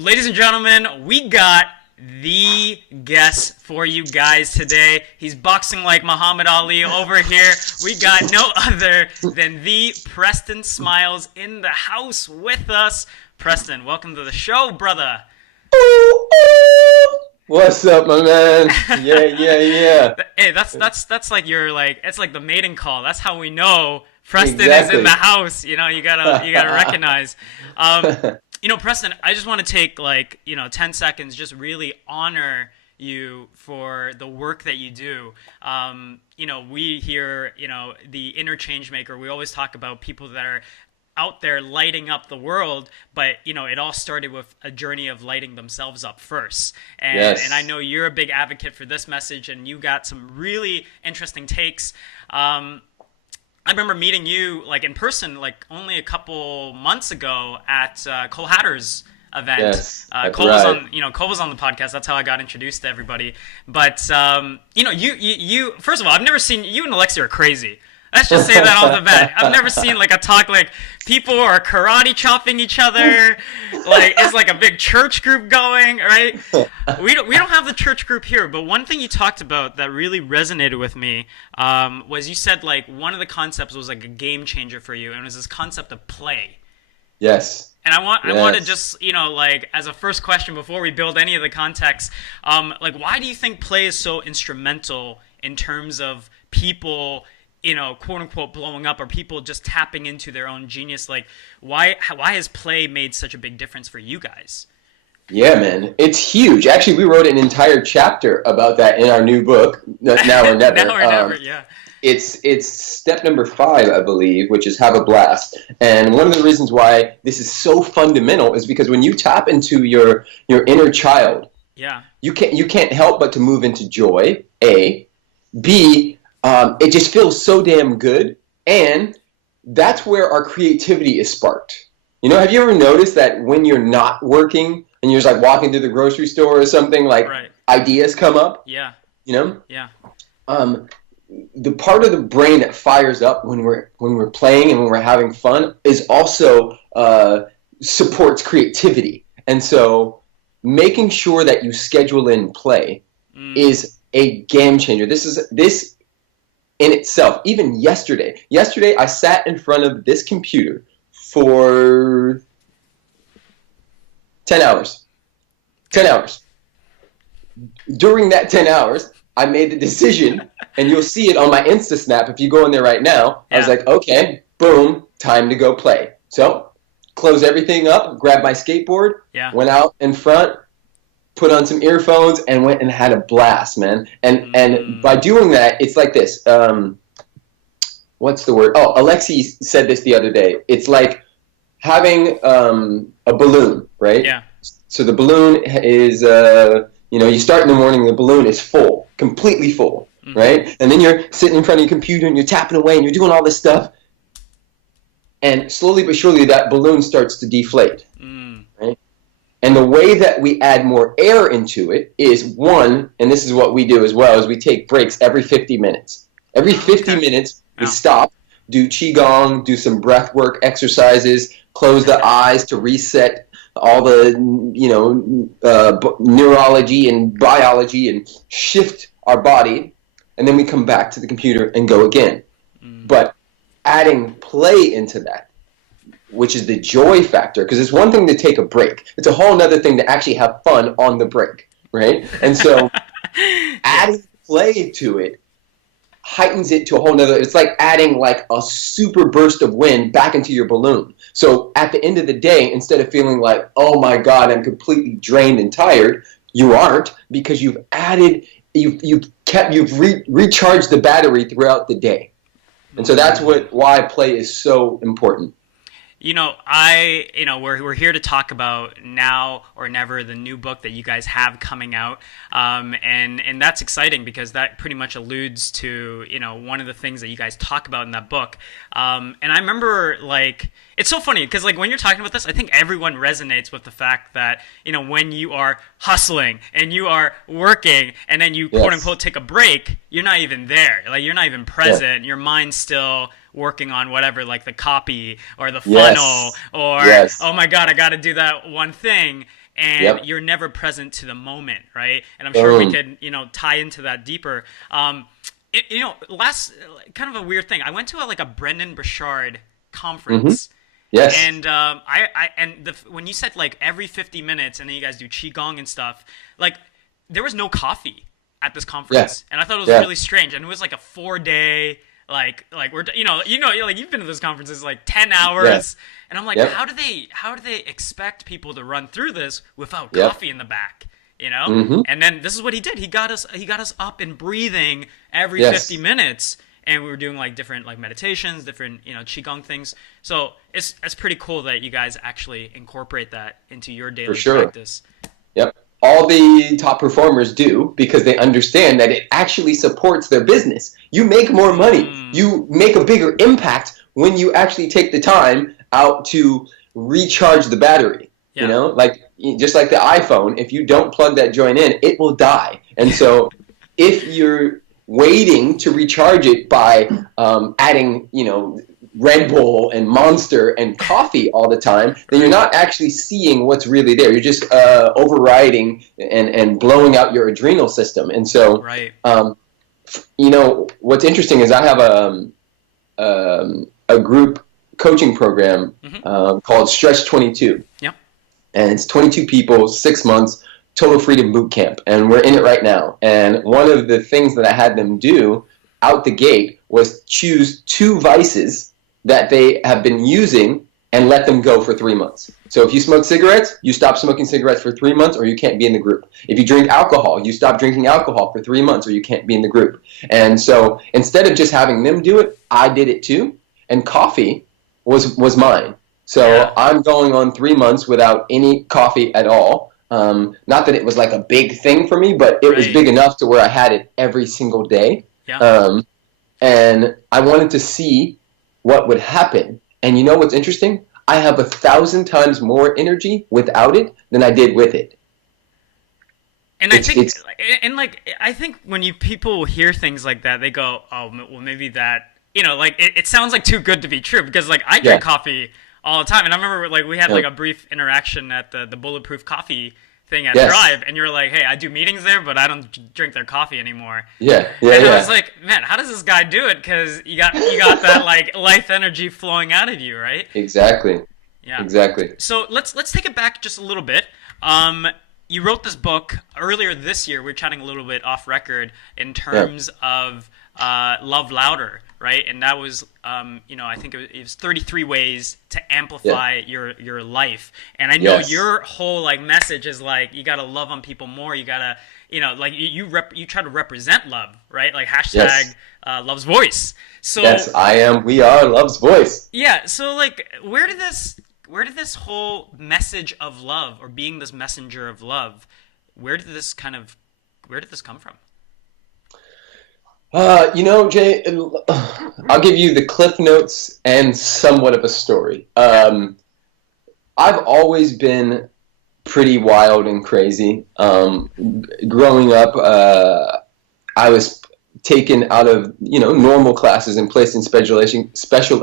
Ladies and gentlemen, we got the guest for you guys today. He's boxing like Muhammad Ali over here. We got no other than the Preston Smiles in the house with us. Preston, welcome to the show, brother. What's up, my man? Yeah. Hey, that's like it's like the mating call. That's how we know Preston is in the house. You know, you gotta recognize. Preston, I just want to take 10 seconds, just really honor you for the work that you do. We here, the Inner Changemaker, we always talk about people that are out there lighting up the world, but it all started with a journey of lighting themselves up first. And I know you're a big advocate for this message, and you got some really interesting takes. I remember meeting you in person only a couple months ago at Cole Hatter's event. Yes, Cole was on the podcast. That's how I got introduced to everybody. But you first of all, I've never seen you and Alexia are crazy. Let's just say that off the bat. I've never seen a talk people are karate chopping each other. It's like a big church group going, right? We don't have the church group here, but one thing you talked about that really resonated with me was you said one of the concepts was a game changer for you, and it was this concept of play. Yes. And I want to just as a first question before we build any of the context, why do you think play is so instrumental in terms of people quote unquote blowing up, or people just tapping into their own genius? Why has play made such a big difference for you guys? Yeah, man, it's huge. Actually, we wrote an entire chapter about that in our new book, Now or Never. Now or Never, yeah. It's step number 5, I believe, which is have a blast. And one of the reasons why this is so fundamental is because when you tap into your inner child, you can't help but to move into joy. A, B. It just feels so damn good, and that's where our creativity is sparked. Have you ever noticed that when you're not working and you're just walking through the grocery store or something, right, ideas come up? Yeah. Yeah. The part of the brain that fires up when we're playing and when we're having fun is also supports creativity, and so making sure that you schedule in play is a game changer. This in itself. Even yesterday I sat in front of this computer for 10 hours. 10 hours. During that 10 hours, I made the decision, and you'll see it on my Insta Snap if you go in there right now. I was like, okay, boom, time to go play. So, close everything up, grab my skateboard, went out in front, put on some earphones, and went and had a blast, man. And by doing that, it's like this. What's the word? Oh, Alexi said this the other day. It's like having a balloon, right? Yeah. So the balloon is, you start in the morning, the balloon is full, completely full, right? And then you're sitting in front of your computer, and you're tapping away, and you're doing all this stuff. And slowly but surely, that balloon starts to deflate, right? And the way that we add more air into it is, one, and this is what we do as well, is we take breaks every 50 minutes. Every 50 minutes, we stop, do Qigong, do some breath work exercises, close the eyes to reset all the, neurology and biology, and shift our body, and then we come back to the computer and go again. But adding play into that, which is the joy factor, because it's one thing to take a break. It's a whole other thing to actually have fun on the break, right? And so adding play to it heightens it to a whole nother. It's like adding a super burst of wind back into your balloon. So at the end of the day, instead of feeling like, oh my God, I'm completely drained and tired, you aren't, because you've recharged the battery throughout the day. And so that's why play is so important. We're here to talk about Now or Never, the new book that you guys have coming out. And that's exciting because that pretty much alludes to, one of the things that you guys talk about in that book. And I remember, it's so funny because, when you're talking about this, I think everyone resonates with the fact that, when you are hustling and you are working and then you quote unquote take a break, you're not even there. You're not even present. Your mind's still working on whatever, the copy or the funnel or, oh my God, I got to do that one thing. and you're never present to the moment, right? And I'm sure we could, tie into that deeper. Last kind of a weird thing. I went to a Brendan Burchard conference. Mm-hmm. Yes. And when you said like every 50 minutes, and then you guys do qigong and stuff, like there was no coffee at this conference, and I thought it was really strange. And it was like a 4-day, like we're like you've been to those conferences like 10 hours, and I'm like, how do they expect people to run through this without coffee in the back? Mm-hmm. And then this is what he did. He got us up and breathing every 50 minutes. And we were doing like different like meditations, different qigong things. So it's pretty cool that you guys actually incorporate that into your daily practice. Yep. All the top performers do, because they understand that it actually supports their business. You make more money. You make a bigger impact when you actually take the time out to recharge the battery. Like just like the iPhone, if you don't plug that joint in, it will die. And so if you're waiting to recharge it by adding, Red Bull and Monster and coffee all the time, then you're not actually seeing what's really there. You're just overriding and blowing out your adrenal system. And so, what's interesting is I have a group coaching program called Stretch 22. Yep. And it's 22 people, 6 months, Total Freedom Boot Camp, and we're in it right now. And one of the things that I had them do out the gate was choose 2 vices that they have been using and let them go for 3 months. So if you smoke cigarettes, you stop smoking cigarettes for 3 months or you can't be in the group. If you drink alcohol, you stop drinking alcohol for 3 months or you can't be in the group. And so instead of just having them do it, I did it too. And coffee was mine. So I'm going on 3 months without any coffee at all. Not that it was like a big thing for me, but it was big enough to where I had it every single day. Yeah. And I wanted to see what would happen. And you know what's interesting? I have 1,000 times more energy without it than I did with it. And I think when people hear things like that, they go, "Oh, well, maybe that." It sounds like too good to be true, because like I drink coffee all the time, and I remember like we had like a brief interaction at the Bulletproof Coffee thing at Drive, and you're like, "Hey, I do meetings there, but I don't drink their coffee anymore." And I was like, "Man, how does this guy do it? Because you got that like life energy flowing out of you, right?" Exactly. Yeah. Exactly. So let's take it back just a little bit. You wrote this book earlier this year. We're chatting a little bit off record in terms of Love Louder, right? And that was, I think it was 33 ways to amplify your life. And I know your whole like message is like you gotta love on people more. You gotta, like you try to represent love, right? Like hashtag Love's Voice. So we are Love's Voice. Yeah. So like, where did this whole message of love, or being this messenger of love, where did this come from? Jay, I'll give you the Cliff Notes and somewhat of a story. I've always been pretty wild and crazy. Growing up, I was taken out of, normal classes and placed in special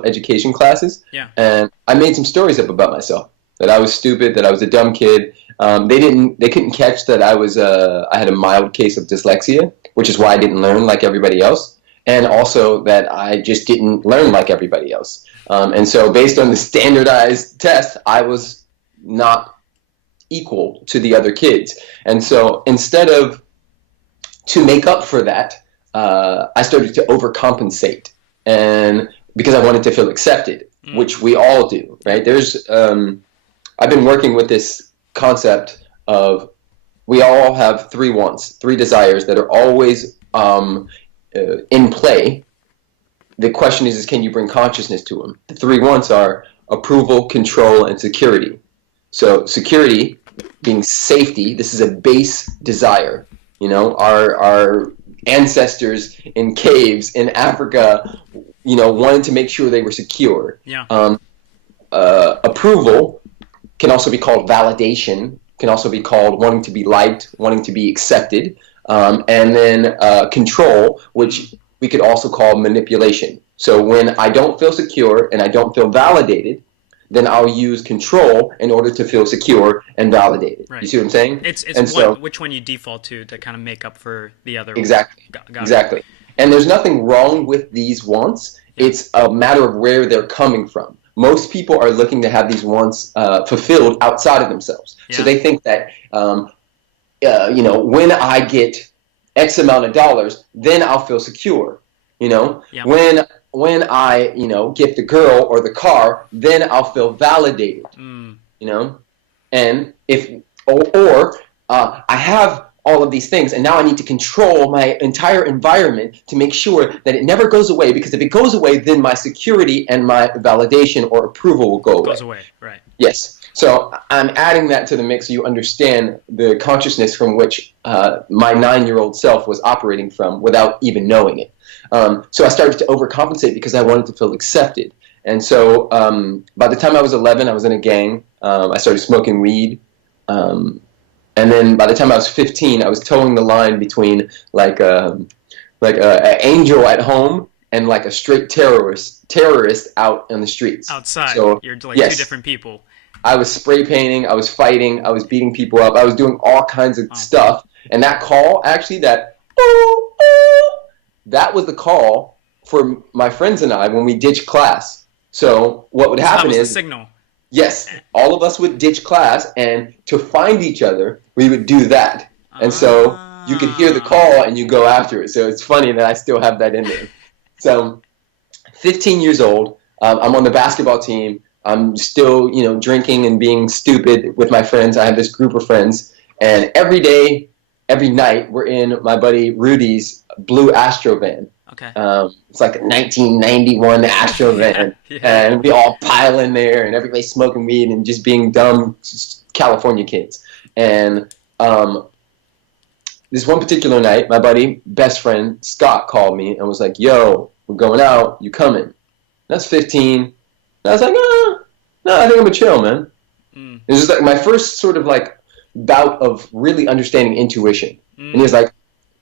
education classes. Yeah. And I made some stories up about myself, that I was stupid, that I was a dumb kid. They couldn't catch that I had a mild case of dyslexia, which is why I didn't learn like everybody else, and also that I just didn't learn like everybody else. And so based on the standardized test, I was not equal to the other kids. And so to make up for that, I started to overcompensate, and because I wanted to feel accepted, which we all do, right? I've been working with this concept of we all have 3 wants, 3 desires that are always in play. The question is can you bring consciousness to them? The 3 wants are approval, control, and security. So security being safety, this is a base desire. Our ancestors in caves in Africa, wanted to make sure they were secure. Yeah. Approval can also be called validation, can also be called wanting to be liked, wanting to be accepted, and then control, which we could also call manipulation. So when I don't feel secure and I don't feel validated, then I'll use control in order to feel secure and validated. Right. You see what I'm saying? It's which one you default to kind of make up for the other exactly. Got exactly. And there's nothing wrong with these wants. It's a matter of where they're coming from. Most people are looking to have these wants fulfilled outside of themselves. So they think that, when I get X amount of dollars, then I'll feel secure. When I, get the girl or the car, then I'll feel validated. And I have all of these things, and now I need to control my entire environment to make sure that it never goes away, because if it goes away, then my security and my validation or approval will go away. Goes away, right. Yes. So I'm adding that to the mix so you understand the consciousness from which my 9-year-old self was operating from without even knowing it. So I started to overcompensate because I wanted to feel accepted. And so by the time I was 11, I was in a gang. I started smoking weed. And then by the time I was 15, I was towing the line between like an angel at home and like a straight terrorist out in the streets. Outside. So, you're like yes. Two different people. I was spray painting, I was fighting, I was beating people up, I was doing all kinds of stuff. And that call, actually, that was the call for my friends and I when we ditched class. So what would happen that was is... the signal. Yes, all of us would ditch class, and to find each other, we would do that. And so you could hear the call and you go after it. So it's funny that I still have that in there. So 15 years old, I'm on the basketball team. I'm still, drinking and being stupid with my friends. I have this group of friends, and every day, every night, we're in my buddy Rudy's blue Astro van. Okay. It's like a 1991 Astro van, and we all pile in there, and everybody's smoking weed and just being dumb California kids. And this one particular night, my buddy, best friend, Scott, called me and was like, "Yo, we're going out. You coming?" That's 15. And I was like, no, I think I'm gonna chill, man. It was just like my first sort of like bout of really understanding intuition. And he was like,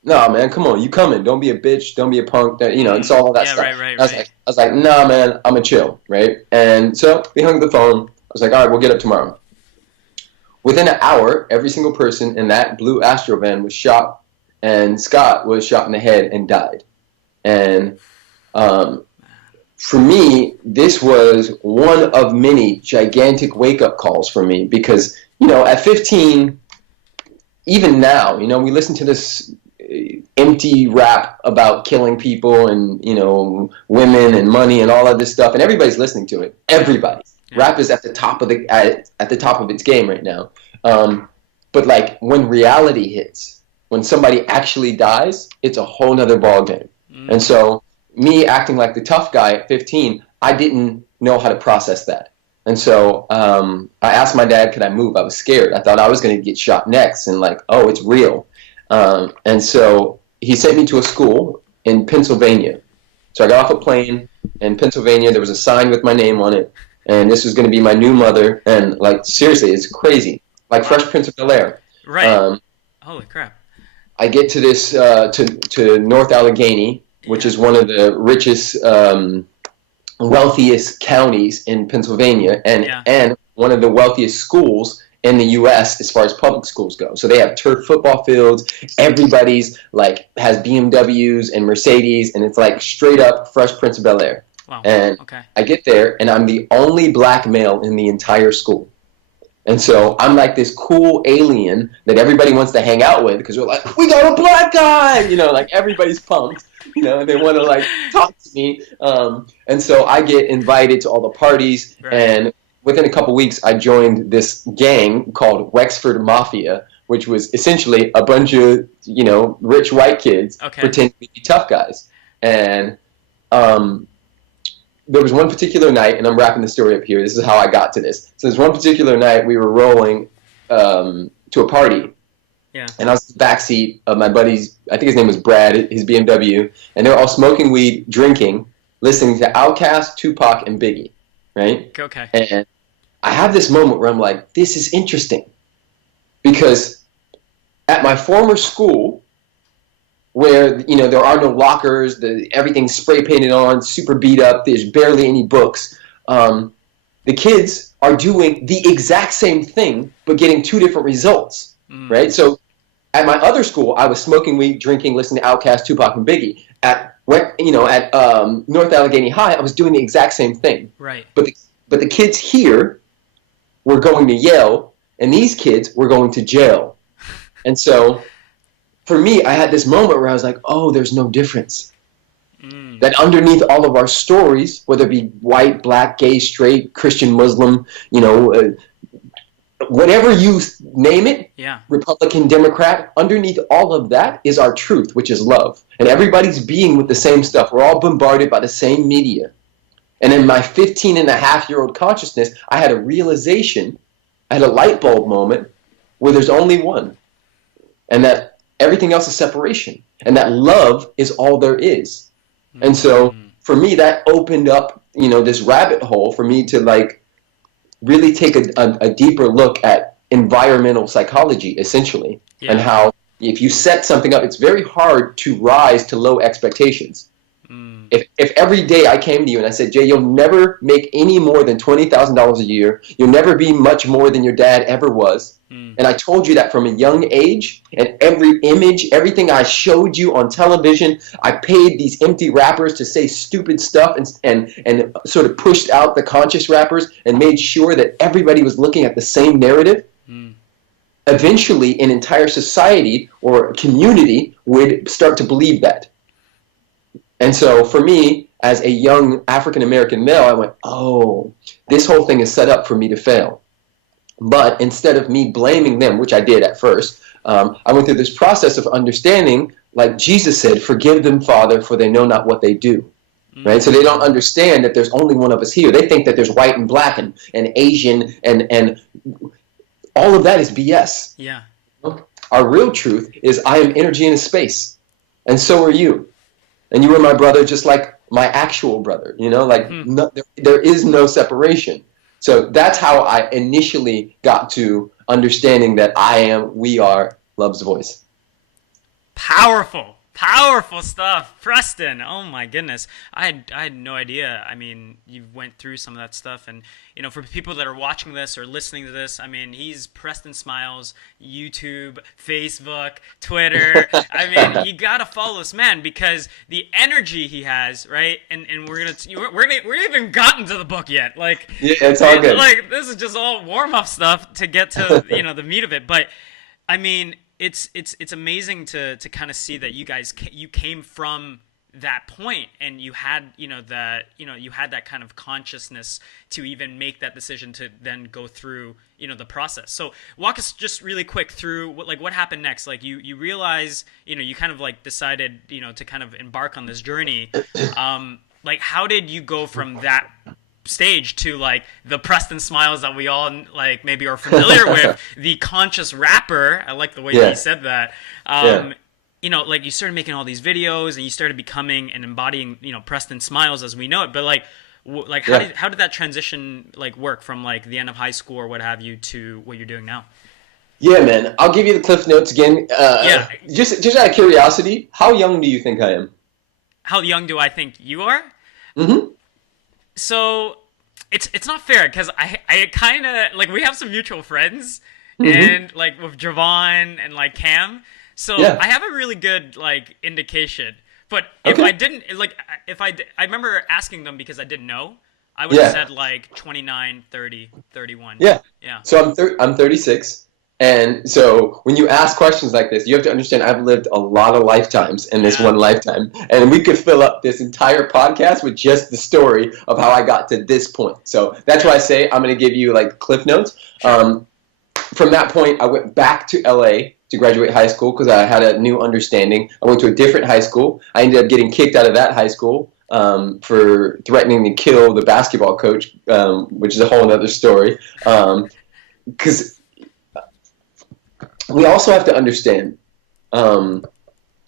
"No, man, come on, you coming? Don't be a bitch, don't be a punk." It's all of that stuff. Right. I was like, "Nah, man, I'm gonna chill, right?" And so we hung the phone. I was like, "All right, we'll get up tomorrow." Within an hour, every single person in that blue Astro van was shot, and Scott was shot in the head and died. And for me, this was one of many gigantic wake-up calls for me because, at 15, even now, we listen to this empty rap about killing people and, women and money and all of this stuff, and everybody's listening to it. Everybody. Yeah. Rap is at the top of its game right now. But like when reality hits, when somebody actually dies, it's a whole nother ballgame. And so me acting like the tough guy at 15, I didn't know how to process that. And so I asked my dad, could I move? I was scared. I thought I was going to get shot next and like, oh, it's real. And so he sent me to a school in Pennsylvania. So I got off a plane in Pennsylvania. There was a sign with my name on it. And this was going to be my new mother. And like, seriously, it's crazy. Like Fresh Prince of Bel-Air. Right. Holy crap. I get to this, to North Allegheny, which is one of the richest, wealthiest counties in Pennsylvania, and one of the wealthiest schools in the U.S. as far as public schools go. So they have turf football fields. Everybody's like has BMWs and Mercedes, and it's like straight up Fresh Prince of Bel-Air. Wow. And I get there, and I'm the only black male in the entire school. And so I'm like this cool alien that everybody wants to hang out with because we're like, we got a black guy, like everybody's pumped, and they want to like talk to me. And so I get invited to all the parties, and within a couple weeks I joined this gang called Wexford Mafia, which was essentially a bunch of, rich white kids pretending to be tough guys. And there was one particular night, and I'm wrapping the story up here. This is how I got to this. So there's one particular night we were rolling to a party. Yeah. And I was in the backseat of my buddy's, I think his name was Brad, his BMW, and they were all smoking weed, drinking, listening to Outkast, Tupac, and Biggie, right? Okay. And I have this moment where I'm like, this is interesting. Because at my former school, where, there are no lockers, everything's spray painted on, super beat up, there's barely any books. the kids are doing the exact same thing, but getting two different results, right? So at my other school, I was smoking weed, drinking, listening to Outkast, Tupac, and Biggie. At North Allegheny High, I was doing the exact same thing. Right. But the kids here were going to Yale, and these kids were going to jail. And so for me, I had this moment where I was like, oh, there's no difference. That underneath all of our stories, whether it be white, black, gay, straight, Christian, Muslim, whatever you name it, Republican, Democrat, underneath all of that is our truth, which is love. And everybody's being with the same stuff. We're all bombarded by the same media. And in my 15-and-a-half-year-old consciousness, I had a realization, I had a light bulb moment where there's only one. And that everything else is separation. And that love is all there is. And so for me, that opened up, this rabbit hole for me to really take a deeper look at environmental psychology, essentially, and how if you set something up, it's very hard to rise to low expectations. If every day I came to you and I said, Jay, you'll never make any more than $20,000 a year, you'll never be much more than your dad ever was, and I told you that from a young age, and every image, everything I showed you on television, I paid these empty rappers to say stupid stuff and sort of pushed out the conscious rappers and made sure that everybody was looking at the same narrative. Eventually, an entire society or community would start to believe that. And so for me, as a young African-American male, I went, oh, this whole thing is set up for me to fail. But instead of me blaming them, which I did at first, I went through this process of understanding, like Jesus said, forgive them, Father, for they know not what they do. Right? So they don't understand that there's only one of us here. They think that there's white and black and Asian and all of that is BS. Yeah. Our real truth is I am energy in a space, and so are you. And you are my brother just like my actual brother, no, there is no separation. So that's how I initially got to understanding that we are love's voice. Powerful stuff, Preston. Oh my goodness, I had no idea. I mean, you went through some of that stuff, and for people that are watching this or listening to this, I mean, he's Preston Smiles, YouTube, Facebook, Twitter. I mean, you gotta follow this man because the energy he has, right? And we haven't even gotten to the book yet. It's all good. This is just all warm up stuff to get to the meat of it. But I mean, it's amazing to kind of see that you came from that point and you had you had that kind of consciousness to even make that decision to then go through the process. So walk us just really quick through what happened next. You realize you kind of decided to kind of embark on this journey. How did you go from that stage to the Preston Smiles that we all maybe are familiar with, the conscious rapper? I like the way you said that. You started making all these videos and you started becoming and embodying Preston Smiles as we know it. But how did that transition work from the end of high school or what have you to what you're doing now? Yeah, man. I'll give you the cliff notes again. Just out of curiosity, how young do you think I am? How young do I think you are? Mm-hmm. So it's not fair because I kind of we have some mutual friends and with Javon and Cam, so I have a really good indication. But if I didn't I remember asking them because I didn't know, I would have said 29, 30, 31. Yeah. So I'm 36. And so when you ask questions like this, you have to understand I've lived a lot of lifetimes in this one lifetime. And we could fill up this entire podcast with just the story of how I got to this point. So that's why I say I'm going to give you cliff notes. Sure. From that point, I went back to LA to graduate high school because I had a new understanding. I went to a different high school. I ended up getting kicked out of that high school for threatening to kill the basketball coach, which is a whole other story. Because we also have to understand, and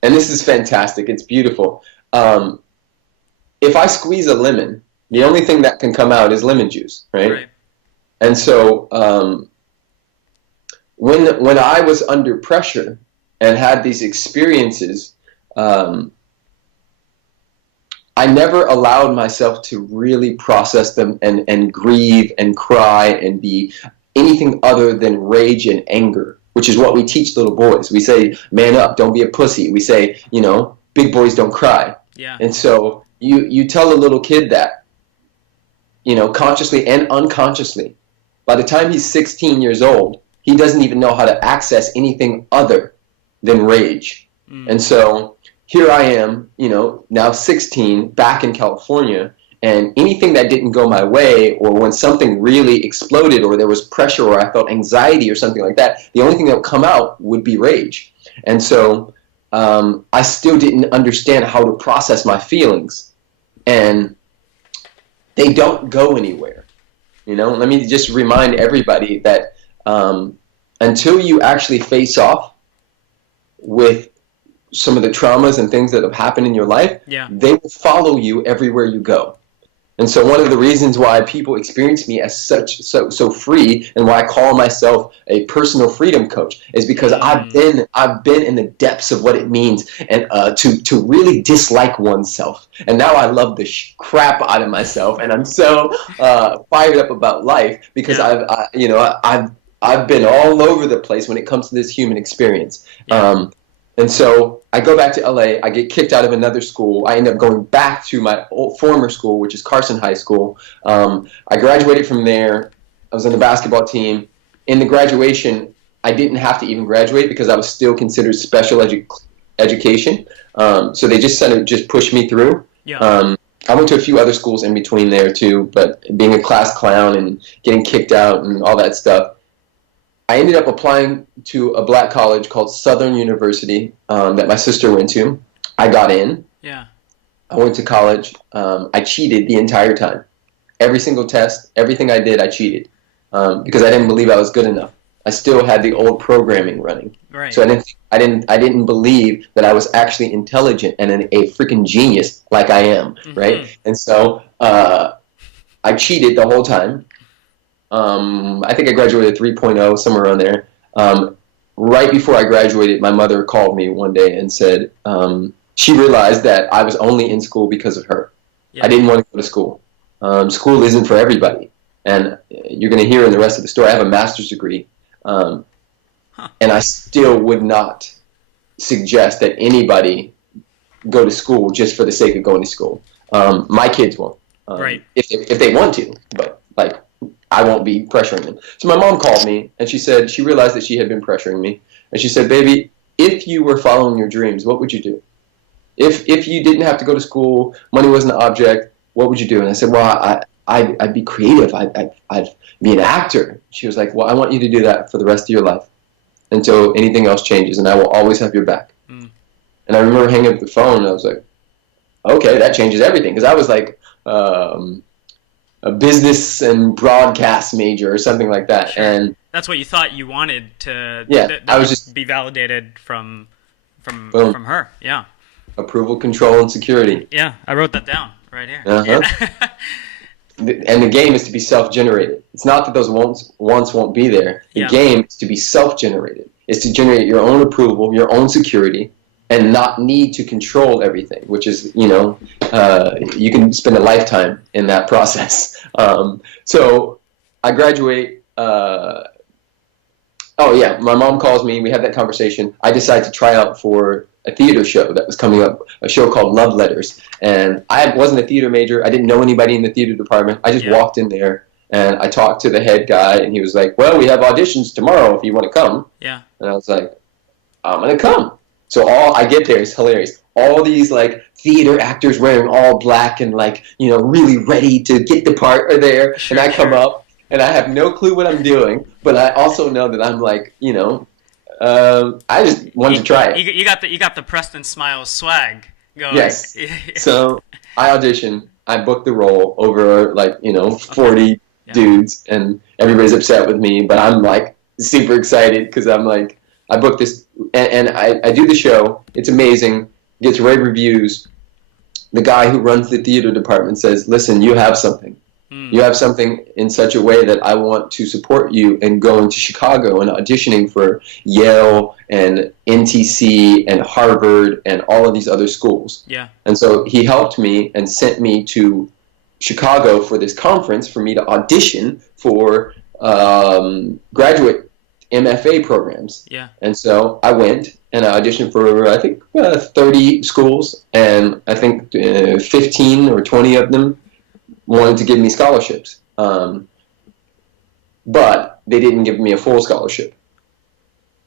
this is fantastic, it's beautiful, if I squeeze a lemon, the only thing that can come out is lemon juice, right? And so when I was under pressure and had these experiences, I never allowed myself to really process them and grieve and cry and be anything other than rage and anger, which is what we teach little boys. We say, man up, don't be a pussy. We say, big boys don't cry. Yeah. And so you tell a little kid that, consciously and unconsciously. By the time he's 16 years old, he doesn't even know how to access anything other than rage. And so here I am, now 16, back in California, and anything that didn't go my way, or when something really exploded, or there was pressure, or I felt anxiety or something like that, the only thing that would come out would be rage. And so I still didn't understand how to process my feelings, and they don't go anywhere. Let me just remind everybody that until you actually face off with some of the traumas and things that have happened in your life, they will follow you everywhere you go. And so one of the reasons why people experience me as so free, and why I call myself a personal freedom coach, is because I've been in the depths of what it means, and to really dislike oneself. And now I love the crap out of myself, and I'm so fired up about life because I've been all over the place when it comes to this human experience. And so I go back to LA, I get kicked out of another school, I end up going back to my former school, which is Carson High School. I graduated from there, I was on the basketball team. In the graduation, I didn't have to even graduate because I was still considered special education. So they just pushed me through. I went to a few other schools in between there too, but being a class clown and getting kicked out and all that stuff, I ended up applying to a black college called Southern University that my sister went to. I got in. I went to college. I cheated the entire time. Every single test, everything I did, I cheated because I didn't believe I was good enough. I still had the old programming running. So I didn't believe that I was actually intelligent and a freaking genius like I am, right? And so I cheated the whole time. I think I graduated 3.0, somewhere around there. Right before I graduated, my mother called me one day and said she realized that I was only in school because of her. I didn't want to go to school. School isn't for everybody. And you're going to hear in the rest of the story, I have a master's degree. And I still would not suggest that anybody go to school just for the sake of going to school. My kids won't. If they want to, but I won't be pressuring them. So my mom called me, and she said she realized that she had been pressuring me. And she said, baby, if you were following your dreams, what would you do? If you didn't have to go to school, money wasn't an object, what would you do? And I said, well, I'd be creative. I'd be an actor. She was like, well, I want you to do that for the rest of your life until anything else changes, and I will always have your back. And I remember hanging up the phone, and I was like, okay, that changes everything. Because I was like a business and broadcast major or something like that. And that's what you thought you wanted to I was just be validated from her. Approval, control, and security. I wrote that down right here. And the game is to be self-generated. It's not that those wants won't be there. The game is to be self-generated. It's to generate your own approval, your own security, and not need to control everything, which is, you can spend a lifetime in that process. So I graduate. My mom calls me. We have that conversation. I decide to try out for a theater show that was coming up, a show called Love Letters. And I wasn't a theater major. I didn't know anybody in the theater department. I just walked in there, and I talked to the head guy, and he was like, well, we have auditions tomorrow if you want to come. And I was like, I'm going to come. So I get there, it's hilarious. All these theater actors wearing all black and really ready to get the part are there. And I come up and I have no clue what I'm doing, but I also know that I'm I just wanted to try it. You got the Preston Smiles swag going. Yes. So I audition, I book the role over 40 dudes, and everybody's upset with me, but I'm super excited because I'm I booked this, and I do the show. It's amazing. Gets rave reviews. The guy who runs the theater department says, listen, you have something. You have something in such a way that I want to support you in going to Chicago and auditioning for Yale and NTC and Harvard and all of these other schools. Yeah. And so he helped me and sent me to Chicago for this conference for me to audition for graduate MFA programs. Yeah. And so I went and I auditioned for, I think, 30 schools, and I think 15 or 20 of them wanted to give me scholarships. But they didn't give me a full scholarship.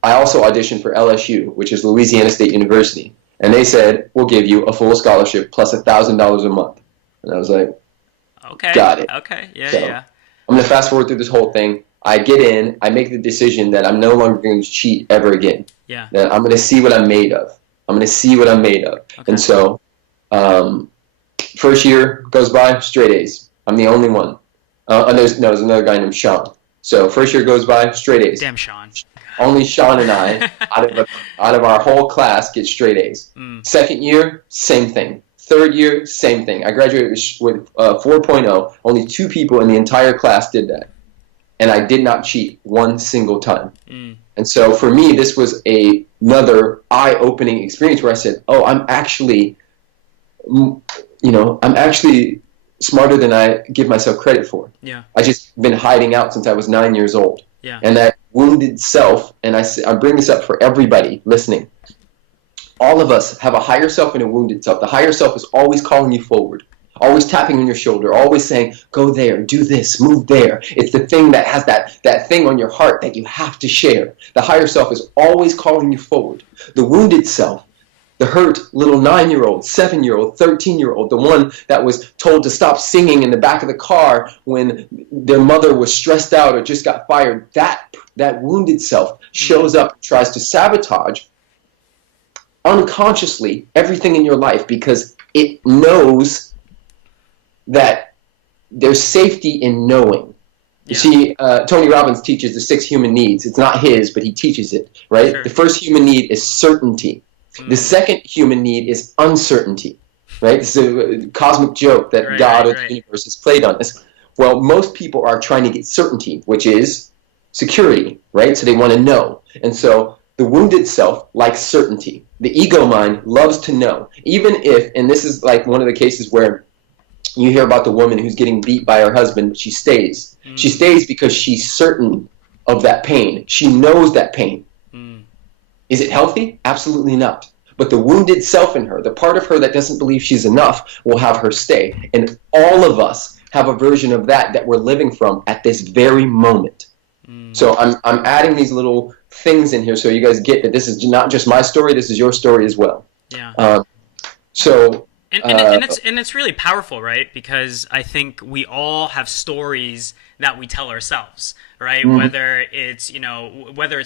I also auditioned for LSU, which is Louisiana State University, and they said, we'll give you a full scholarship plus $1,000 a month. And I was like, okay, got it. Okay, yeah, so, yeah. I'm going to fast forward through this whole thing. I get in, I make the decision that I'm no longer going to cheat ever again. Yeah. That I'm going to see what I'm made of. I'm going to see what I'm made of. Okay. And so, first year goes by, straight A's. I'm the only one. There's another guy named Sean. So first year goes by, straight A's. Damn Sean. Only Sean and I, out of our whole class, get straight A's. Second year, same thing. Third year, same thing. I graduated with 4.0. Only 2 people in the entire class did that. And I did not cheat one single time. And so for me, this was another eye-opening experience where I said, oh, I'm actually smarter than I give myself credit for. Yeah. I just been hiding out since I was 9 years old. Yeah. And that wounded self, and I bring this up for everybody listening. All of us have a higher self and a wounded self. The higher self is always calling you forward, always tapping on your shoulder, always saying, go there, do this, move there. It's the thing that has that thing on your heart that you have to share. The higher self is always calling you forward. The wounded self, the hurt little 9-year-old, 7-year-old, 13-year-old, the one that was told to stop singing in the back of the car when their mother was stressed out or just got fired, that wounded self shows up and tries to sabotage unconsciously everything in your life because it knows that there's safety in knowing. You see, Tony Robbins teaches the 6 human needs. It's not his, but he teaches it, right? Sure. The first human need is certainty. The second human need is uncertainty, right? This is a cosmic joke that God or the universe has played on us. Well, most people are trying to get certainty, which is security, right? So they want to know. And so the wounded self likes certainty. The ego mind loves to know. Even if, and this is like one of the cases where you hear about the woman who's getting beat by her husband, but she stays. She stays because she's certain of that pain. She knows that pain. Is it healthy? Absolutely not. But the wounded self in her, the part of her that doesn't believe she's enough, will have her stay. And all of us have a version of that we're living from at this very moment. So I'm adding these little things in here so you guys get that this is not just my story, this is your story as well. Yeah. And it's really powerful, right? Because I think we all have stories that we tell ourselves, right? Whether it's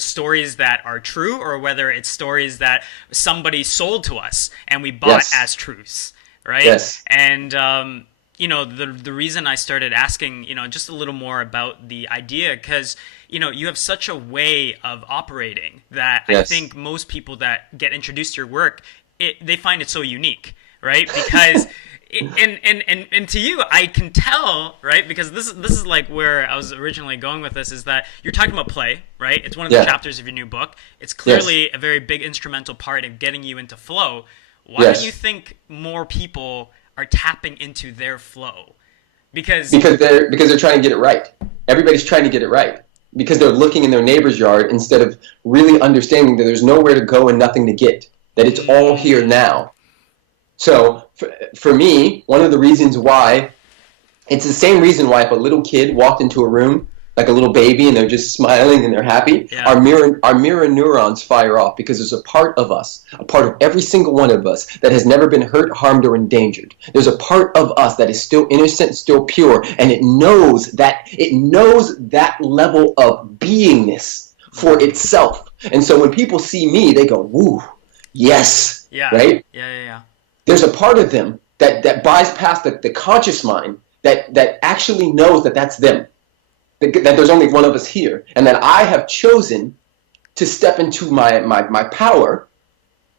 stories that are true or whether it's stories that somebody sold to us and we bought as truths, right? Yes. And the reason I started asking, just a little more about the idea, because you have such a way of operating that I think most people that get introduced to your work, they find it so unique. Right, because and to you, I can tell, right, because this is like where I was originally going with this, is that you're talking about play, right? It's one of the chapters of your new book. It's clearly a very big instrumental part in getting you into flow. Why don't you think more people are tapping into their flow? Because they're trying to get it right. Everybody's trying to get it right because they're looking in their neighbor's yard instead of really understanding that there's nowhere to go and nothing to get. That it's all here now. So for me, one of the reasons why, it's the same reason why if a little kid walked into a room like a little baby and they're just smiling and they're happy, our mirror neurons fire off because there's a part of us, a part of every single one of us that has never been hurt, harmed, or endangered. There's a part of us that is still innocent, still pure, and it knows that level of beingness for itself. And so when people see me, they go, woo, yes, right? Yeah. There's a part of them that bypass the conscious mind that actually knows that that's them, that there's only one of us here, and that I have chosen to step into my power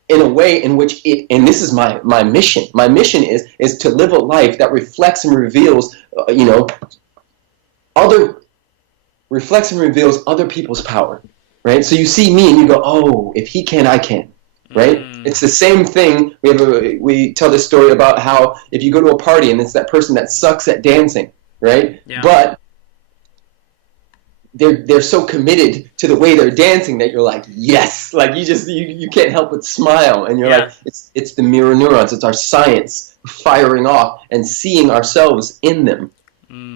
in a way in which and this is my mission. My mission is to live a life that reflects and reveals other reflects and reveals other people's power, right? So you see me and you go, oh, if he can, I can, right? It's the same thing. We tell this story about how if you go to a party and it's that person that sucks at dancing, right? Yeah. But they're so committed to the way they're dancing that you're like, yes, like you can't help but smile, and you're like, it's the mirror neurons, it's our science firing off and seeing ourselves in them.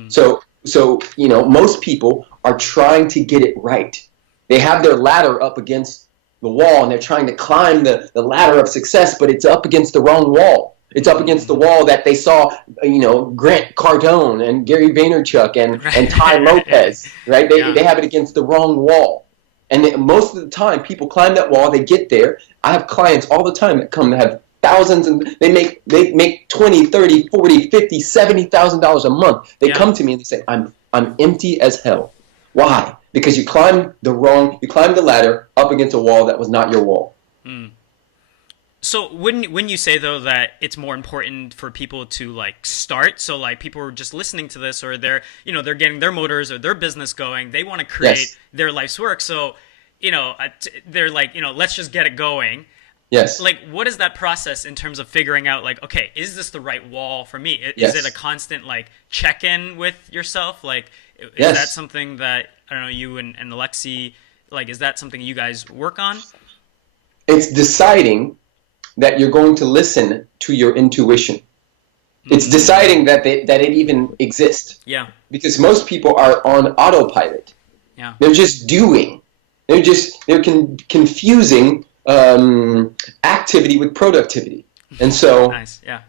So most people are trying to get it right. They have their ladder up against the wall and they're trying to climb the ladder of success, but it's up against the wrong wall. It's up against the wall that they saw, Grant Cardone and Gary Vaynerchuk and Ty Lopez, right? They have it against the wrong wall. And most of the time, people climb that wall, they get there. I have clients all the time that come that have thousands, and they make $20, $30, $40, $50, $70,000 a month. They come to me and they say, I'm empty as hell. Why? Because you climbed the ladder up against a wall that was not your wall. So wouldn't you say though that it's more important for people to like start? So like people are just listening to this, or they're getting their motors or their business going. They want to create their life's work. So they're like, let's just get it going. Yes. Like, what is that process in terms of figuring out like, okay, is this the right wall for me? Is it a constant like check-in with yourself? Like, is that something that, I don't know, you and Alexi, like, is that something you guys work on? It's deciding that you're going to listen to your intuition. It's deciding that it even exists. Yeah. Because most people are on autopilot. Yeah. They're just doing. They're confusing activity with productivity. And so nice. Yeah.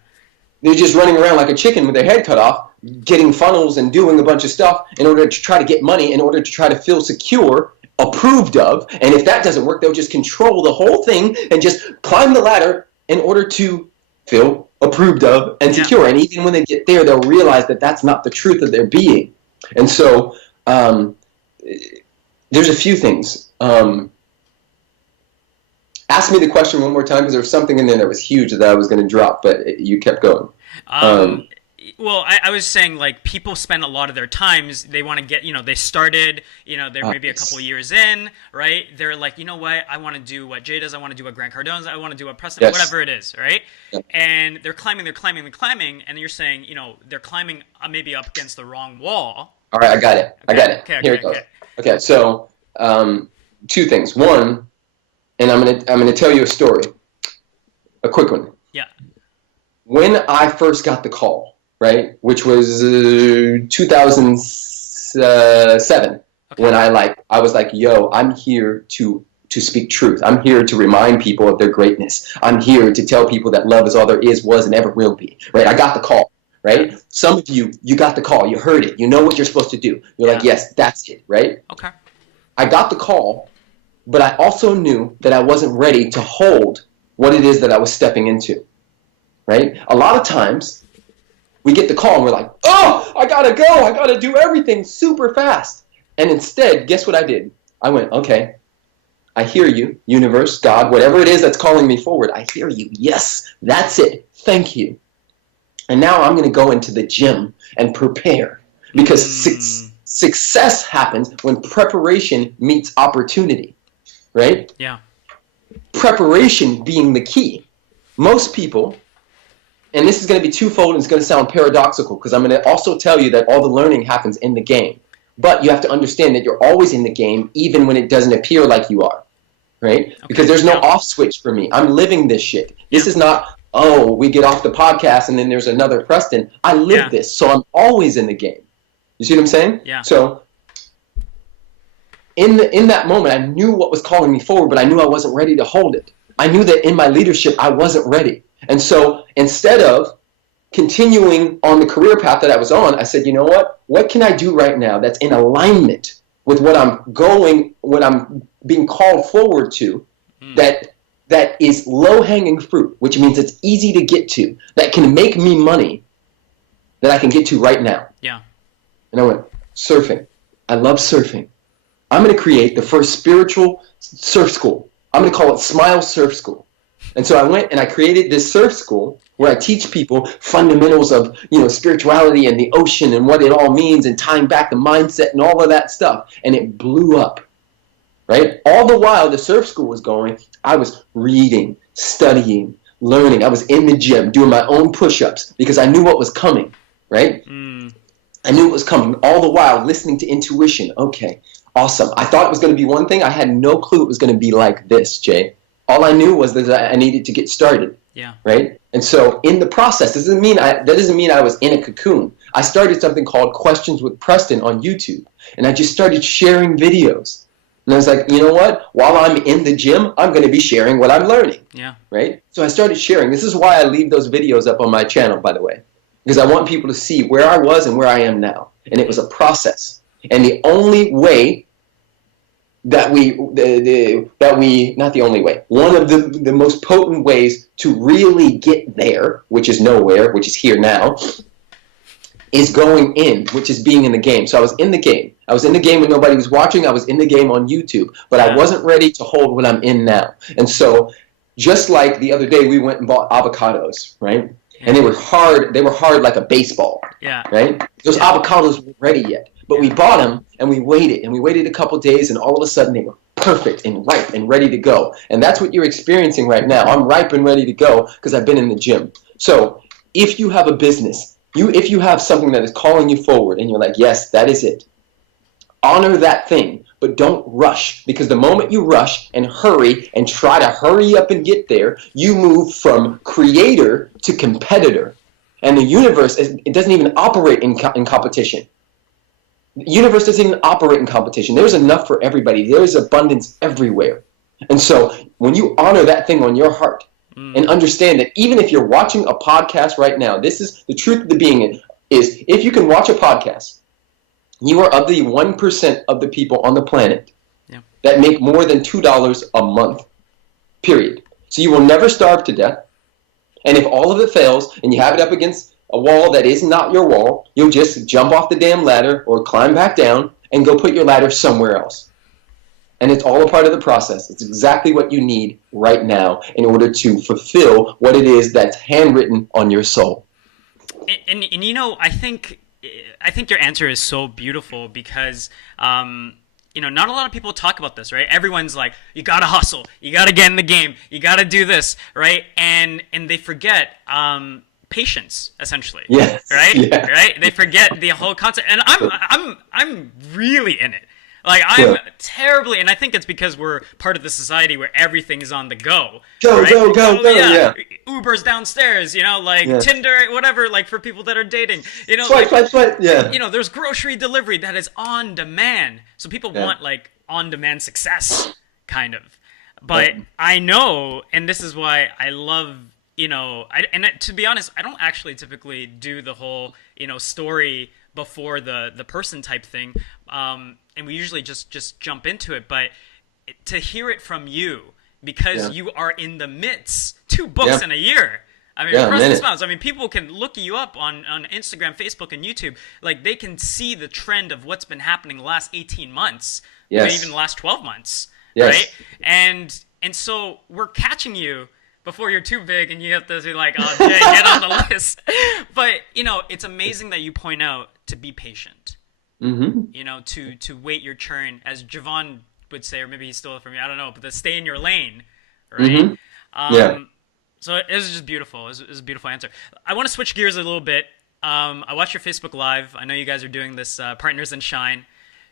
They're just running around like a chicken with their head cut off, getting funnels and doing a bunch of stuff in order to try to get money, in order to try to feel secure, approved of, and if that doesn't work, they'll just control the whole thing and just climb the ladder in order to feel approved of and secure. And even when they get there, they'll realize that that's not the truth of their being. And so there's a few things. Ask me the question one more time, because there was something in there that was huge that I was going to drop, but you kept going. Well, I was saying, like, people spend a lot of their times, they want to get, they started, they're maybe a couple years in, right? They're like, you know what, I want to do what Jay does, I want to do what Grant Cardone does, I want to do what Preston, whatever it is, right? And they're climbing, and you're saying, they're climbing maybe up against the wrong wall. All right, I got it. Okay, Here it goes. Okay, so two things. One, and I'm gonna tell you a story, a quick one. Yeah. When I first got the call, right, which was 2007, when I was like, yo, I'm here to speak truth. I'm here to remind people of their greatness. I'm here to tell people that love is all there is, was, and ever will be, right? I got the call, right? Some of you got the call. You heard it. You know what you're supposed to do. You're like, yes, that's it, right? Okay. I got the call, but I also knew that I wasn't ready to hold what it is that I was stepping into, right? A lot of times, we get the call and we're like, oh, I gotta go. I gotta do everything super fast. And instead, guess what I did? I went, okay, I hear you, universe, God, whatever it is that's calling me forward. I hear you. Yes, that's it. Thank you. And now I'm going to go into the gym and prepare, because success happens when preparation meets opportunity, right? Yeah. Preparation being the key. Most people, and this is going to be twofold, and it's going to sound paradoxical, because I'm going to also tell you that all the learning happens in the game. But you have to understand that you're always in the game, even when it doesn't appear like you are, right? Okay. Because there's no off switch for me. I'm living this shit. This is not, oh, we get off the podcast and then there's another Preston. I live this, so I'm always in the game. You see what I'm saying? Yeah. So in that moment, I knew what was calling me forward, but I knew I wasn't ready to hold it. I knew that in my leadership, I wasn't ready. And so instead of continuing on the career path that I was on, I said, you know what? What can I do right now that's in alignment with what I'm being called forward to, that is low-hanging fruit, which means it's easy to get to, that can make me money, that I can get to right now. Yeah. And I went, surfing. I love surfing. I'm going to create the first spiritual surf school. I'm going to call it Smile Surf School. And so I went and I created this surf school where I teach people fundamentals of, spirituality and the ocean and what it all means and tying back the mindset and all of that stuff. And it blew up, right? All the while the surf school was going, I was reading, studying, learning. I was in the gym doing my own push-ups because I knew what was coming, right? I knew it was coming. All the while listening to intuition. Okay, awesome. I thought it was going to be one thing. I had no clue it was going to be like this, Jay. All I knew was that I needed to get started. Yeah. Right? And so in the process, that doesn't mean I was in a cocoon. I started something called Questions with Preston on YouTube. And I just started sharing videos. And I was like, you know what? While I'm in the gym, I'm going to be sharing what I'm learning. Yeah. Right? So I started sharing. This is why I leave those videos up on my channel, by the way. Because I want people to see where I was and where I am now. And it was a process. And the only way that not the only way, one of the most potent ways to really get there, which is nowhere, which is here now, is going in, which is being in the game. So I was in the game. I was in the game when nobody was watching. I was in the game on YouTube. But I wasn't ready to hold what I'm in now. And so just like the other day, we went and bought avocados, right? And they were hard like a baseball, right? Those avocados weren't ready yet. But we bought them, and we waited a couple days, and all of a sudden they were perfect and ripe and ready to go. And that's what you're experiencing right now. I'm ripe and ready to go because I've been in the gym. So if you have a business, if you have something that is calling you forward, and you're like, yes, that is it, honor that thing, but don't rush. Because the moment you rush and hurry and try to hurry up and get there, you move from creator to competitor. And the universe, it doesn't even operate in competition. The universe doesn't even operate in competition. There's enough for everybody. There's abundance everywhere. And so when you honor that thing on your heart and understand that even if you're watching a podcast right now, this is the truth of the being is if you can watch a podcast, you are of the 1% of the people on the planet that make more than $2 a month, period. So you will never starve to death. And if all of it fails and you have it up against a wall that is not your wall, you'll just jump off the damn ladder or climb back down and go put your ladder somewhere else. And it's all a part of the process. It's exactly what you need right now in order to fulfill what it is that's handwritten on your soul. And I think your answer is so beautiful because not a lot of people talk about this, right? Everyone's like, you gotta hustle, you gotta get in the game, you gotta do this, right? And they forget patience, essentially. Yes. Right? Yeah. Right? They forget the whole concept. And I'm really in it. Like, I'm terribly, and I think it's because we're part of the society where everything is on the go. Go, right? go, yeah. Uber's downstairs, Tinder, whatever, like for people that are dating. Swipe, yeah. There's grocery delivery that is on demand. So people want, like, on-demand success, kind of. But I know, and this is why I love, to be honest, I don't actually typically do the whole, story before the person type thing. And we usually just jump into it, but to hear it from you, because you are in the midst, 2 books in a year. I mean, Preston Smiles. I mean, people can look you up on Instagram, Facebook, and YouTube. Like, they can see the trend of what's been happening the last 18 months, maybe even the last 12 months, right? And so we're catching you before you're too big, and you have to be like, oh, Jay, get on the list. But, it's amazing that you point out to be patient. Mm-hmm. To wait your turn, as Javon would say, or maybe he stole it from me, I don't know, but to stay in your lane, right? Mm-hmm. So it was just beautiful. It was a beautiful answer. I want to switch gears a little bit. I watched your Facebook Live. I know you guys are doing this Partners in Shine.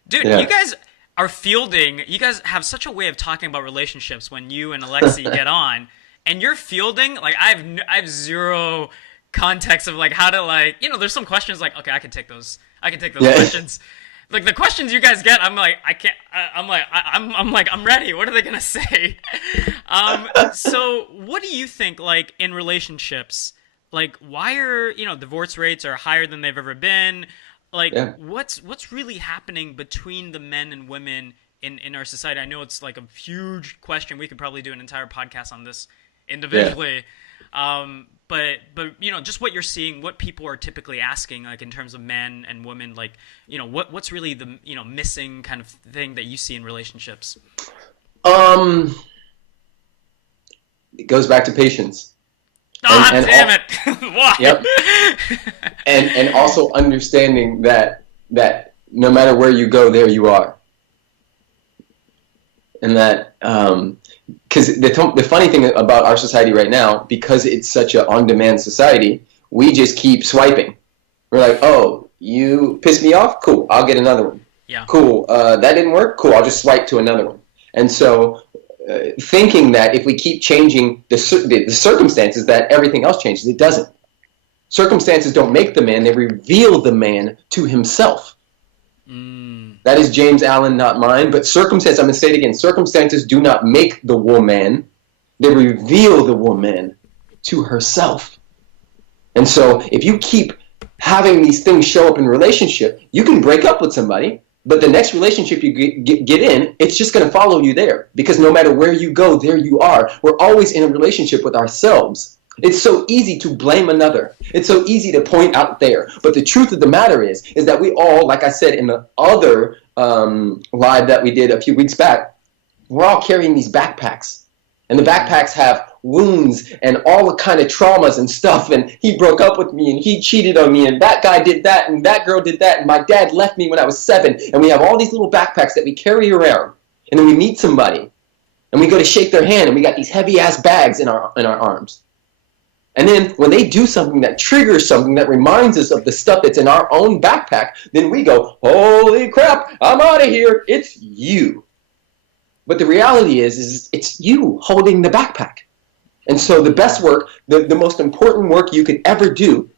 Dude, you guys you guys have such a way of talking about relationships when you and Alexi get on, and you're fielding, like, I have zero context of, like, how to, like, there's some questions like, okay, I can take those questions. Like, the questions you guys get, I'm like, I can't, I'm ready. What are they going to say? So what do you think, like, in relationships, like, why are, divorce rates are higher than they've ever been? Like, what's really happening between the men and women in our society? I know it's, like, a huge question. We could probably do an entire podcast on this individually. But just what you're seeing, what people are typically asking, like, in terms of men and women, like, what's really the, missing kind of thing that you see in relationships? It goes back to patience. Ah, damn it! Why? Yep. And also understanding that no matter where you go, there you are. And that, because the funny thing about our society right now, because it's such an on-demand society, we just keep swiping. We're like, oh, you pissed me off? Cool, I'll get another one. Yeah. Cool, that didn't work? Cool, I'll just swipe to another one. And so thinking that if we keep changing the circumstances, that everything else changes. It doesn't. Circumstances don't make the man, they reveal the man to himself. That is James Allen, not mine. But circumstances, I'm going to say it again, circumstances do not make the woman, they reveal the woman to herself. And so if you keep having these things show up in a relationship, you can break up with somebody, but the next relationship you get in, it's just going to follow you there. Because no matter where you go, there you are. We're always in a relationship with ourselves. It's so easy to blame another. It's so easy to point out there. But the truth of the matter is that we all, like I said in the other live that we did a few weeks back, we're all carrying these backpacks. And the backpacks have wounds and all the kind of traumas and stuff. And he broke up with me and he cheated on me and that guy did that and that girl did that and my dad left me when I was 7. And we have all these little backpacks that we carry around. And then we meet somebody and we go to shake their hand and we got these heavy-ass bags in our arms. And then when they do something that triggers something that reminds us of the stuff that's in our own backpack, then we go, holy crap, I'm out of here. It's you. But the reality is it's you holding the backpack. And so the best work, the most important work you could ever do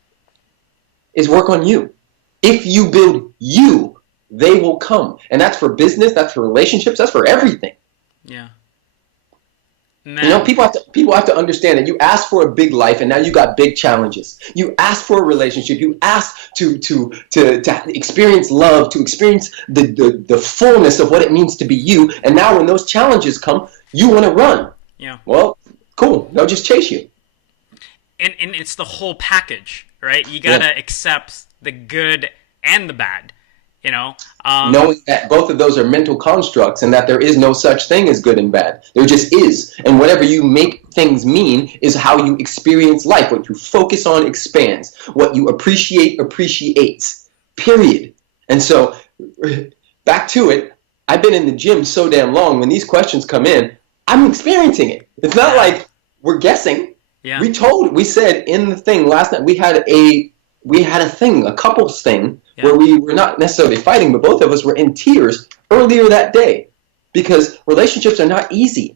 is work on you. If you build you, they will come. And that's for business, that's for relationships, that's for everything. Yeah. Man. You know, people have to understand that you asked for a big life and now you got big challenges. You asked for a relationship. You asked to experience love, to experience the fullness of what it means to be you. And now when those challenges come, you want to run. Yeah. Well, cool. They'll just chase you. And it's the whole package, right? You got to accept the good and the bad. You know, knowing that both of those are mental constructs and that there is no such thing as good and bad. There just is. And whatever you make things mean is how you experience life. What you focus on expands. What you appreciate appreciates. Period. And so back to it, I've been in the gym so damn long. When these questions come in, I'm experiencing it. It's not like we're guessing. Yeah. We said in the thing last night, we had a thing, a couples thing, where we were not necessarily fighting, but both of us were in tears earlier that day because relationships are not easy.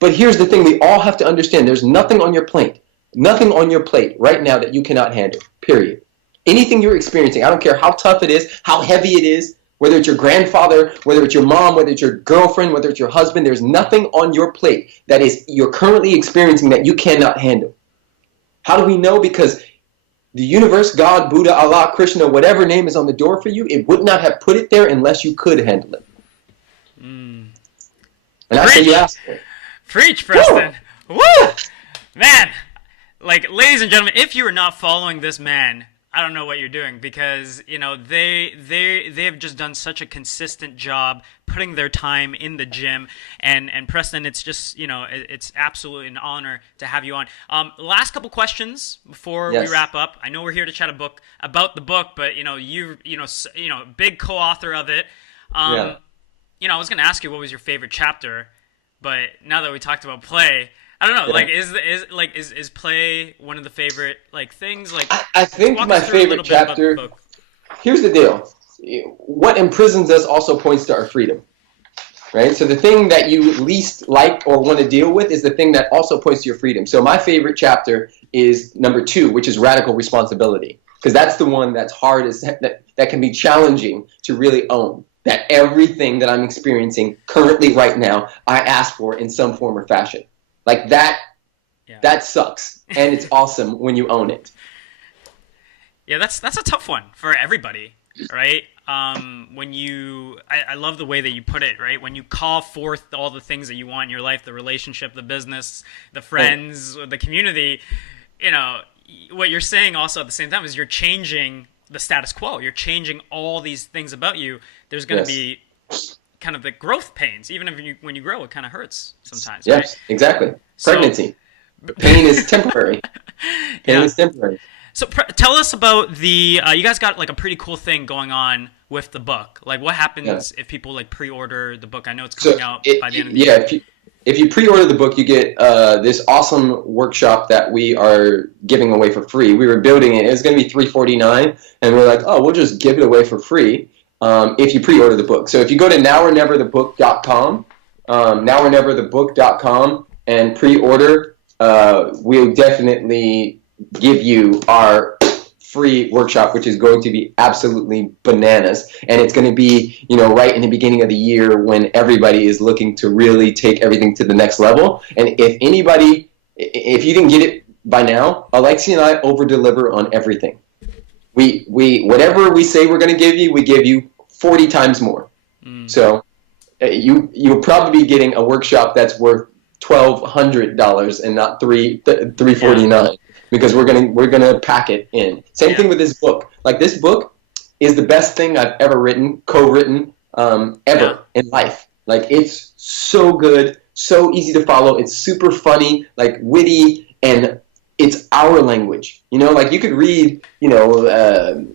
But here's the thing we all have to understand. There's nothing on your plate right now that you cannot handle, period. Anything you're experiencing, I don't care how tough it is, how heavy it is, whether it's your grandfather, whether it's your mom, whether it's your girlfriend, whether it's your husband, there's nothing on your plate that is you're currently experiencing that you cannot handle. How do we know? Because the universe, God, Buddha, Allah, Krishna, whatever name is on the door for you, it would not have put it there unless you could handle it. And I say you asked for it. Preach, Preston. Woo! Man, like, ladies and gentlemen, if you are not following this man, I don't know what you're doing because, you know, they have just done such a consistent job putting their time in the gym. And Preston, it's just, you know, it's absolutely an honor to have you on. Last couple questions before we wrap up. I know we're here to chat about the book, but, you know, you know, big co-author of it. You know, I was going to ask you what was your favorite chapter, but now that we talked about play, I don't know. Yeah. Like is play one of the favorite like things? Like I think my favorite chapter. Here's the deal: what imprisons us also points to our freedom, right? So the thing that you least like or want to deal with is the thing that also points to your freedom. So my favorite chapter is number 2, which is radical responsibility, because that's the one that's hardest, that can be challenging to really own. That everything that I'm experiencing currently right now, I asked for in some form or fashion. Like that sucks, and it's awesome when you own it. Yeah, that's a tough one for everybody, right? When I love the way that you put it, right? When you call forth all the things that you want in your life, the relationship, the business, the friends, the community, you know, what you're saying also at the same time is you're changing the status quo. You're changing all these things about you. There's going to be kind of the growth pains. Even if when you grow, it kind of hurts sometimes. Yes, right? Exactly. Pregnancy. The pain is temporary. Pain Yeah. is temporary. So tell us about the you guys got like a pretty cool thing going on with the book. Like what Yeah. happens if people like pre-order the book? I know it's So coming out it, by the end of the yeah, year. if you pre-order the book, you get this awesome workshop that we are giving away for free. We were building it; it's going to be $349, and we're like, oh, we'll just give it away for free if you pre-order the book. So if you go to noworneverthebook.com, noworneverthebook.com, and pre-order, we'll definitely give you our free workshop, which is going to be absolutely bananas. And it's going to be, right in the beginning of the year when everybody is looking to really take everything to the next level. And if you didn't get it by now, Alexi and I over deliver on everything. We whatever we say we're going to give you, we give you 40 times more. So you'll probably be getting a workshop that's worth $1,200 and not $349. Because we're gonna pack it in. Same thing with this book. Like this book is the best thing I've ever written, co-written, ever in life. Like it's so good, so easy to follow. It's super funny, like witty, and it's our language. Like you could read, 7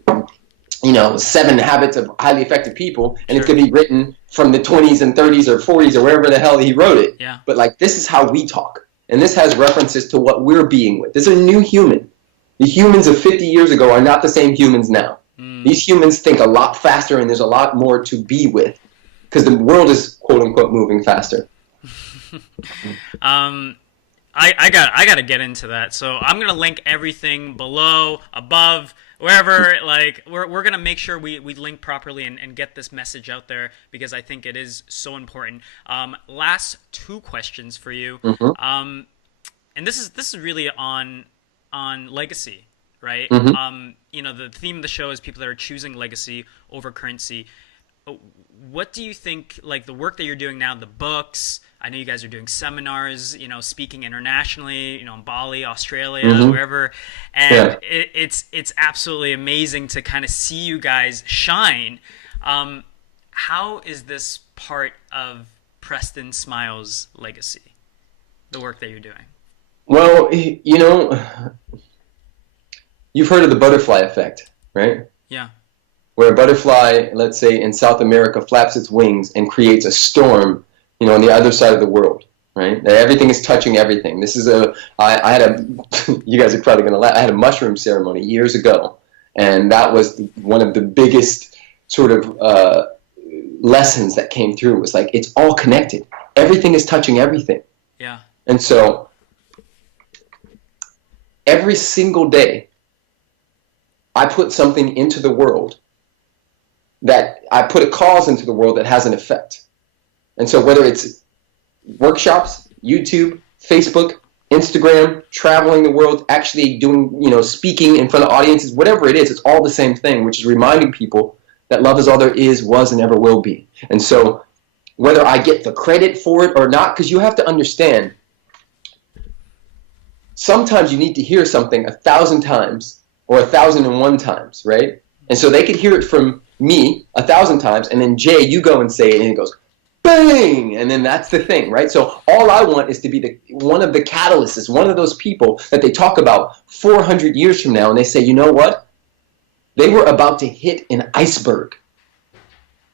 Habits of Highly Effective People, and it's gonna be written from the 20s and 30s or 40s or wherever the hell he wrote it. Yeah. But like this is how we talk. And this has references to what we're being with. This is a new human. The humans of 50 years ago are not the same humans now. These humans think a lot faster, and there's a lot more to be with because the world is, quote unquote, moving faster. I got to get into that. So I'm going to link everything below, above, wherever. Like we're going to make sure we link properly and get this message out there because I think it is so important. Last 2 questions for you. And this is really on legacy, right? The theme of the show is people that are choosing legacy over currency. What do you think, like the work that you're doing now, the books, I know you guys are doing seminars, speaking internationally, in Bali, Australia, wherever. And it's absolutely amazing to kind of see you guys shine. How is this part of Preston Smiles' legacy, the work that you're doing? Well, you've heard of the butterfly effect, right? Yeah. Where a butterfly, let's say in South America, flaps its wings and creates a storm, on the other side of the world, right? That everything is touching everything. This is I had a, you guys are probably going to laugh, I had a mushroom ceremony years ago, and that was one of the biggest sort of lessons that came through. It was like, it's all connected. Everything is touching everything. Yeah. And so, every single day, I put something into the world that I put a cause into the world that has an effect. And so whether it's workshops, YouTube, Facebook, Instagram, traveling the world, actually doing, speaking in front of audiences, whatever it is, it's all the same thing, which is reminding people that love is all there is, was, and ever will be. And so whether I get the credit for it or not, because you have to understand, sometimes you need to hear something 1,000 times or 1,001 times, right? And so they could hear it from me 1,000 times, and then Jay, you go and say it, and it goes, bang! And then that's the thing, right? So all I want is to be one of the catalysts, one of those people that they talk about 400 years from now, and they say, you know what? They were about to hit an iceberg.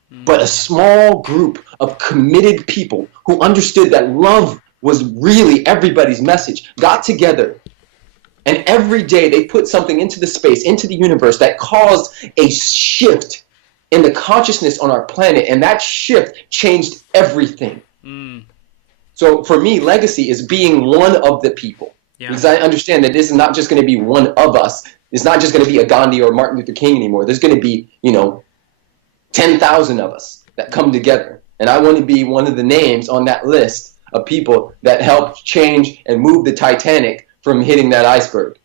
But a small group of committed people who understood that love was really everybody's message got together. And every day they put something into the space, into the universe that caused a shift in the consciousness on our planet. And that shift changed everything. So for me, legacy is being one of the people. Yeah. Because I understand that this is not just going to be one of us. It's not just going to be a Gandhi or Martin Luther King anymore. There's going to be, 10,000 of us that come together. And I want to be one of the names on that list of people that helped change and move the Titanic from hitting that iceberg.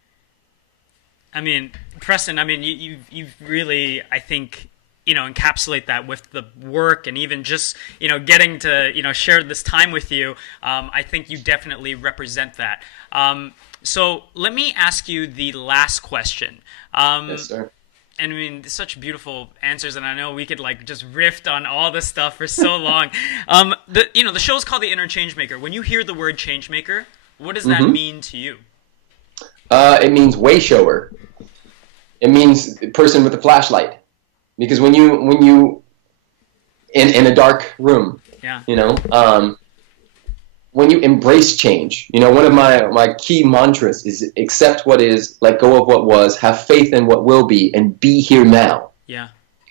I mean, Preston, you've really, I think, encapsulate that with the work and even just, getting to, share this time with you. I think you definitely represent that. So let me ask you the last question. Yes, sir. And such beautiful answers, and I know we could just riff on all this stuff for so long. The show's called the Inner Changemaker. When you hear the word changemaker, what does that mean to you? It means way shower. It means person with a flashlight. Because when you in a dark room, Yeah. you know, when you embrace change, you know, one of my key mantras is accept what is, let go of what was, have faith in what will be, and be here now. Yeah.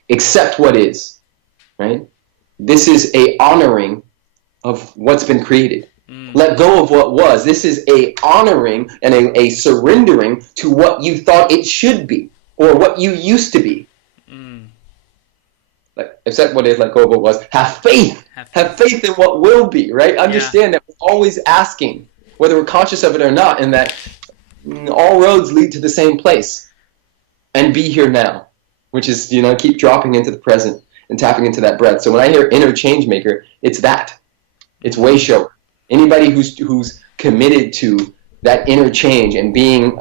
Accept what is, right? This is a honoring of what's been created. Let go of what was. This is a honoring and a surrendering to what you thought it should be or what you used to be. Like, accept what is, let go of what was. Have faith. Have faith in what will be, right? Understand that we're always asking, whether we're conscious of it or not, and that all roads lead to the same place. And be here now, which is, you know, keep dropping into the present and tapping into that breath. So when I hear inner changemaker, it's that. It's way show. Anybody who's committed to that inner change and being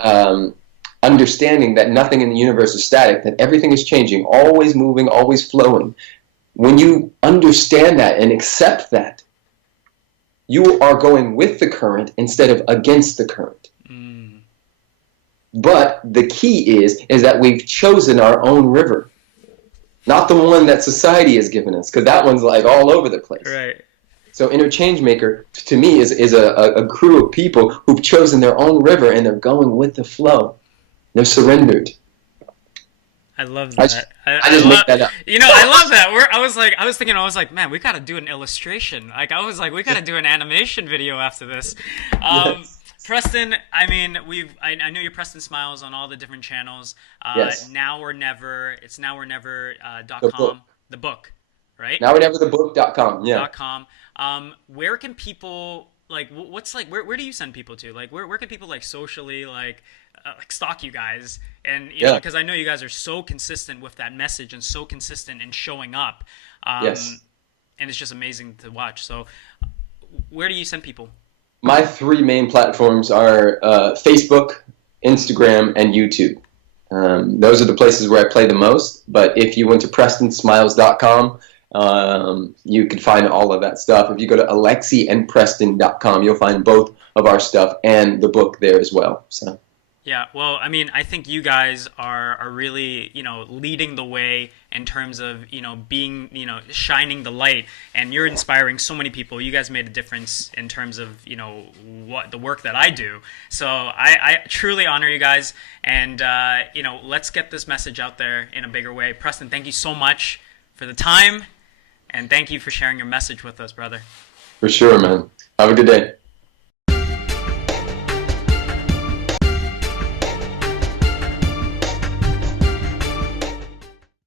understanding that nothing in the universe is static, that everything is changing, always moving, always flowing. When you understand that and accept that, you are going with the current instead of against the current. But the key is that we've chosen our own river, not the one that society has given us, because that one's like all over the place. Right. So Inner Changemaker, to me, is a crew of people who've chosen their own river, and they're going with the flow. They're surrendered. I love that. I just make that up. You know, I love that. I was like, man, we got to do an illustration. Like, I was like, we got to do an animation video after this. Yes. Preston, I mean, I know you're Preston Smiles on all the different channels. Yes. Now or Never. It's nowornever.com. The book, right? Noworneverthebook.com. Yeah. .com. Where can people, like, what's like, where do you send people to? Like, where can people, like, socially, like stalk you guys? And, you know, because I know you guys are so consistent with that message and so consistent in showing up. Yes. And it's just amazing to watch. So where do you send people? My three main platforms are Facebook, Instagram, and YouTube. Those are the places where I play the most. But if you went to PrestonSmiles.com, you can find all of that stuff. If you go to AlexiandPreston.com, you'll find both of our stuff and the book there as well. So. Yeah, well, I mean, I think you guys are really, you know, leading the way in terms of, you know, being, you know, shining the light, and you're inspiring so many people. You guys made a difference in terms of, you know, what the work that I do. So I truly honor you guys, and, you know, let's get this message out there in a bigger way. Preston, thank you so much for the time, and thank you for sharing your message with us, brother. For sure, man. Have a good day.